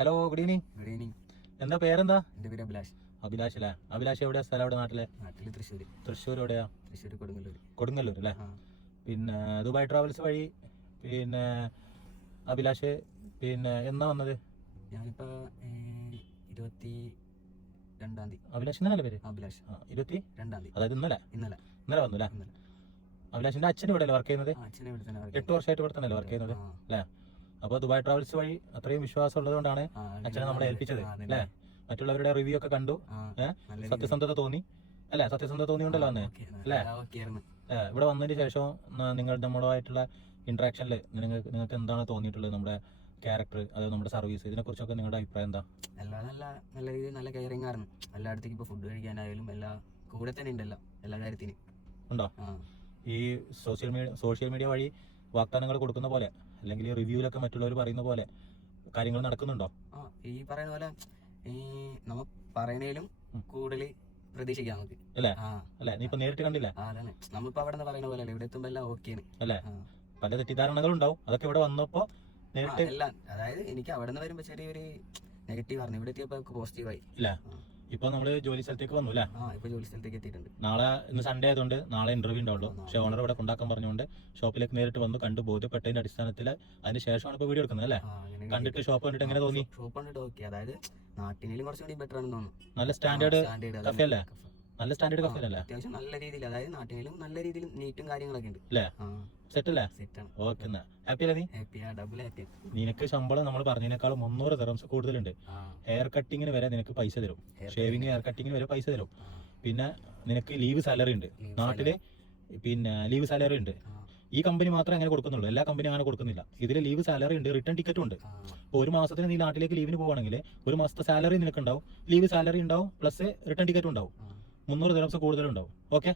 Hello, good evening. Good evening. എന്താ പേരെന്താ? എൻ്റെ പേര് അഭിലാഷ്. അഭിലാഷ് അല്ലേ? അഭിലാഷ് എവിടെയാ സ്ഥലം? എവിടെ? നാട്ടിൽ തൃശ്ശൂർ. തൃശ്ശൂർ എവിടെയാ? തൃശ്ശൂർ കൊടുങ്ങല്ലൂർ. കൊടുങ്ങല്ലൂർ അല്ലേ? പിന്നെ ദുബായ് ട്രാവൽസ് വഴി പിന്നെ അഭിലാഷ് പിന്നെ എന്നാ വന്നത്? ഞാനിപ്പോൾ 22-ാം തീയതി. അഭിലാഷ് എന്നല്ലേ പേര്? അഭിലാഷ്. 22-ാം തീയതി, അതായത് ഇന്നലെ വന്നു അല്ലേ? അഭിലാഷിന്റെ അച്ഛൻ ഇവിടെ വർക്ക് ചെയ്യുന്നത്? 8 വർഷമായിട്ട് ഇവിടെ തന്നെ വർക്ക് ചെയ്യുന്നത് അല്ലേ? അപ്പൊ ദുബായ് ട്രാവൽസ് വഴി അത്രയും വിശ്വാസം ഉള്ളത് കൊണ്ടാണ് അച്ഛനെ നമ്മളെ ഏൽപ്പിച്ചത് അല്ലേ? മറ്റുള്ളവരുടെ റിവ്യൂ ഒക്കെ കണ്ടു, സത്യസന്ധത തോന്നി അല്ലെ? സത്യസന്ധത തോന്നിയുണ്ടല്ലോ അന്ന് അല്ലേ? ഇവിടെ വന്നതിന് ശേഷം നിങ്ങൾ നമ്മളുമായിട്ടുള്ള ഇന്ററാക്ഷനിൽ നിങ്ങൾക്ക് എന്താണ് തോന്നിയിട്ടുള്ളത്? നമ്മുടെ ക്യാരക്ടർ, അതായത് നമ്മുടെ സർവീസ്, ഇതിനെ കുറിച്ചൊക്കെ നിങ്ങളുടെ അഭിപ്രായം എന്താ? നല്ല രീതിയിൽ നല്ല കെയറിംഗ് ആയിരുന്നു. എല്ലായിടത്തേക്കും ഇപ്പൊ ഫുഡ് കഴിക്കാനായാലും എല്ലാ കൂടെ തന്നെ ഉണ്ടല്ലോ, എല്ലാ കാര്യത്തിനും ഉണ്ടോ? ഈ സോഷ്യൽ മീഡിയ വഴി വാഗ്ദാനങ്ങൾ കൊടുക്കുന്ന പോലെ, അല്ലെങ്കിൽ റിവ്യൂലൊക്കെ മറ്റുള്ളവർ പറയുന്ന പോലെ കാര്യങ്ങൾ നടക്കുന്നുണ്ടോ? ഈ പറയുന്ന പോലെ ഈ നമ്മ പറയണേലും കൂടുതൽ പ്രതീക്ഷിക്കാം നമുക്ക് അല്ലേ? അല്ലെ, നീ ഇപ്പൊ നേരിട്ട് കണ്ടില്ല? അതാണ് നമ്മളിപ്പോ അവിടെ പറയുന്ന പോലെ ഇവിടെ എത്തുമ്പോ എല്ലാം ഓക്കെയാണ് അല്ലേ? പല തെറ്റിദ്ധാരണകളും ഉണ്ടാവും, അതൊക്കെ ഇവിടെ വന്നപ്പോ നേരിട്ട് എല്ലാം. അതായത് എനിക്ക് അവിടെ നിന്ന് വരുമ്പോ ചെറിയൊരു നെഗറ്റീവ് ആയിരുന്നു, ഇവിടെ എത്തിയപ്പോ പോസിറ്റീവായി. ഇല്ല, ഇപ്പൊ നമ്മള് ജോലി സ്ഥലത്തേക്ക് വന്നു അല്ലേ? ഇപ്പൊ ജോലി സ്ഥലത്തേക്ക് എത്തിയിട്ടുണ്ട്. നാളെ ഇന്ന് സൺഡേ ആയതുകൊണ്ട് നാളെ ഇന്റർവ്യൂ ഉണ്ടാവുള്ളൂ. പക്ഷെ ഓണർ ഇവിടെ കൊണ്ടാക്കാൻ പറഞ്ഞുകൊണ്ട് ഷോപ്പിലേക്ക് നേരിട്ട് വന്നു കണ്ടു, ബോധ്യപ്പെട്ടതിന്റെ അടിസ്ഥാനത്തിൽ അതിന് ശേഷമാണ് ഇപ്പൊ വീഡിയോ എടുക്കുന്നത് അല്ലേ? കണ്ടിട്ട് ഷോപ്പ് കണ്ടിട്ട് എങ്ങനെ തോന്നി? ഷോപ്പ് കണ്ടിട്ട് ഓക്കെ, അതായത് നാട്ടിലും കുറച്ചുകൂടി ബെറ്റർ ആണെന്ന് തോന്നുന്നു. നല്ല സ്റ്റാൻഡേർഡ് കഫേ അല്ലേ? നല്ല സ്റ്റാൻഡേർഡ് കഫേ അല്ലേ? അത്യാവശ്യം നല്ല രീതിയിൽ, അതായത് നാട്ടിലും നല്ല രീതിയിൽ നീറ്റും കാര്യങ്ങളൊക്കെ ഉണ്ട് അല്ലേ? സെറ്റ് അല്ലേ? സെറ്റാണ്. ഓക്കെ, എന്നാ ഹാപ്പി അല്ലേ? നീ ഹാപ്പിയാ, ഡബിൾ ഹാപ്പി. നിനക്ക് ശമ്പളം നമ്മൾ പറഞ്ഞതിനേക്കാളും 300 ദിർഹംസ് കൂടുതലുണ്ട്. ഹെയർ കട്ടിങ്ങിന് വരെ നിനക്ക് പൈസ തരും, ഷേവിങ് ഹെയർ കട്ടിങ്ങിന് വരെ പൈസ തരും. പിന്നെ നിനക്ക് ലീവ് സാലറി ഉണ്ട് നാട്ടില്, പിന്നെ ലീവ് സാലറി ഉണ്ട്. ഈ കമ്പനി മാത്രമേ അങ്ങനെ കൊടുക്കുന്നുള്ളൂ, എല്ലാ കമ്പനിയും അങ്ങനെ കൊടുക്കുന്നില്ല. ഇതിൽ ലീവ് സാലറി ഉണ്ട്, റിട്ടേൺ ടിക്കറ്റും ഉണ്ട്. ഇപ്പോൾ ഒരു മാസത്തിന് നീ നാട്ടിലേക്ക് ലീവിന് പോവുകയാണെങ്കിൽ ഒരു മാസത്തെ സാലറി നിനക്ക് ഉണ്ടാവും, ലീവ് സാലറി ഉണ്ടാവും, പ്ലസ് റിട്ടേൺ ടിക്കറ്റും ഉണ്ടാവും. 300 ദിർഹംസ് കൂടുതലുണ്ടാവും. ഓക്കെ.